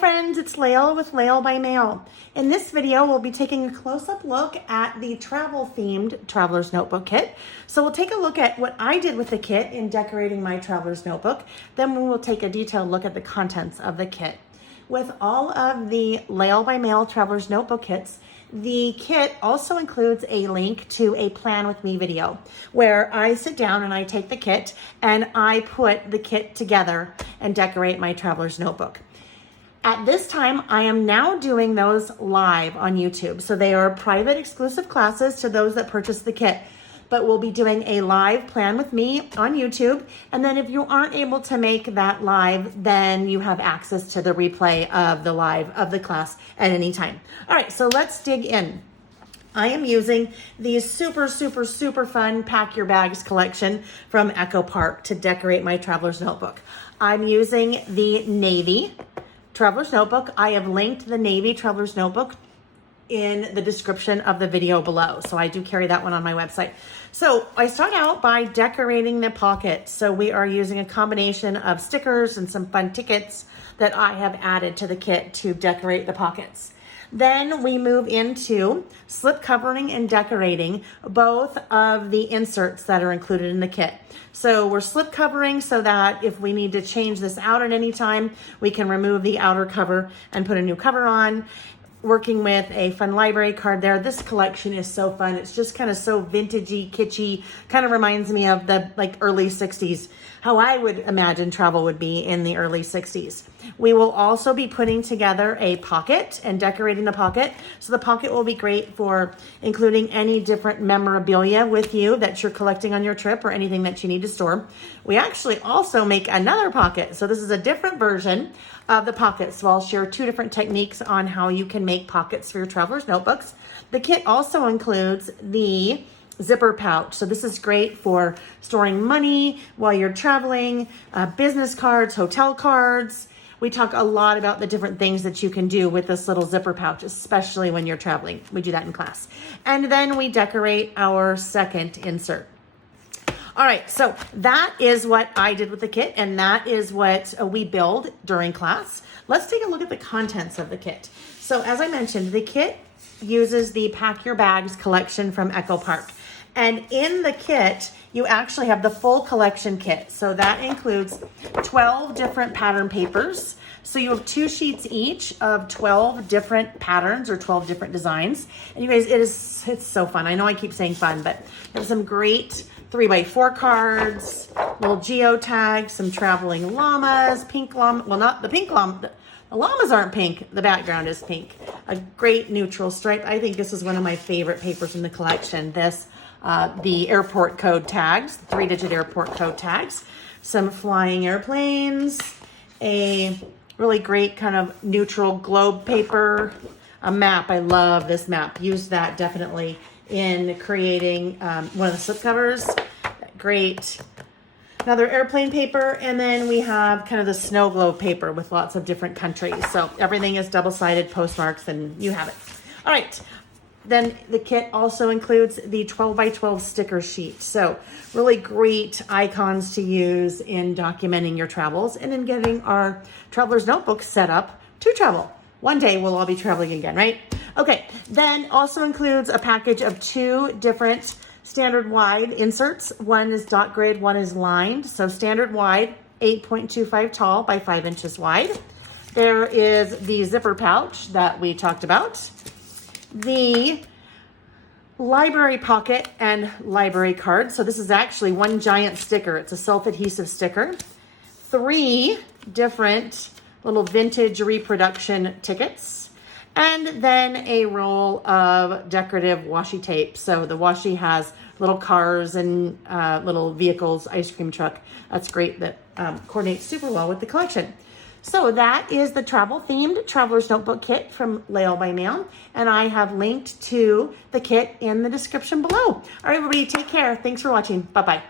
friends, it's Layle with Layle by Mail. In this video, we'll be taking a close-up look at the travel-themed Traveler's Notebook kit. So we'll take a look at what I did with the kit in decorating my Traveler's Notebook. Then we will take a detailed look at the contents of the kit. With all of the Layle by Mail Traveler's Notebook kits, the kit also includes a link to a Plan With Me video where I sit down and I take the kit and I put the kit together and decorate my Traveler's Notebook. At this time, I am now doing those live on YouTube. So they are private exclusive classes to those that purchase the kit. But we'll be doing a live Plan With Me on YouTube. And then if you aren't able to make that live, then you have access to the replay of the live of the class at any time. All right, so let's dig in. I am using the super fun Pack Your Bags collection from Echo Park to decorate my Traveler's Notebook. I'm using the Navy Traveler's Notebook. I have linked the Navy Traveler's Notebook in the description of the video below. So I do carry that one on my website. So I start out by decorating the pocket. So we are using a combination of stickers and some fun tickets that I have added to the kit to decorate the pockets. Then we move into slip covering and decorating both of the inserts that are included in the kit. So we're slip covering so that if we need to change this out at any time, we can remove the outer cover and put a new cover on. Working with a fun library card there. This collection is so fun. It's just kind of so vintagey, kitschy, kind of reminds me of the early 60s, how I would imagine travel would be in the early 60s. We will also be putting together a pocket and decorating the pocket. So the pocket will be great for including any different memorabilia with you that you're collecting on your trip or anything that you need to store. We actually also make another pocket. So this is a different version of the pocket. So I'll share two different techniques on how you can make pockets for your traveler's notebooks. The kit also includes the zipper pouch. So this is great for storing money while you're traveling, business cards, hotel cards. We talk a lot about the different things that you can do with this little zipper pouch, especially when you're traveling. We do that in class. And then we decorate our second insert. All right, so that is what I did with the kit, and that is what we build during class. Let's take a look at the contents of the kit. So as I mentioned, the kit uses the Pack Your Bags collection from Echo Park. And in the kit, you actually have the full collection kit. So that includes 12 different pattern papers. So you have 2 sheets each of 12 different patterns or 12 different designs. And you guys, it's so fun. I know I keep saying fun, but there's some great 3x4 cards, little geotags, some traveling llamas, pink llama, well, not the pink llama, the llamas aren't pink, the background is pink. A great neutral stripe. I think this is one of my favorite papers in the collection. This, the airport code tags, 3-digit airport code tags, some flying airplanes, a really great kind of neutral globe paper, a map. I love this map. Use that definitely in creating one of the slip covers. Great. Another airplane paper, and then we have kind of the snow globe paper with lots of different countries. So everything is double-sided postmarks, and you have it. All right. Then the kit also includes the 12x12 sticker sheet. So really great icons to use in documenting your travels and in getting our traveler's notebook set up to travel. One day we'll all be traveling again, right? Okay, then also includes a package of 2 different standard wide inserts. One is dot grid, one is lined. So standard wide, 8.25 tall by 5 inches wide. There is the zipper pouch that we talked about. The library pocket and library card. So this is actually one giant sticker. It's a self-adhesive sticker. 3 different little vintage reproduction tickets. And then a roll of decorative washi tape. So the washi has little cars and little vehicles, ice cream truck. That's great. That coordinates super well with the collection. So that is the travel-themed Traveler's Notebook kit from Layle by Mail. And I have linked to the kit in the description below. All right, everybody, take care. Thanks for watching. Bye-bye.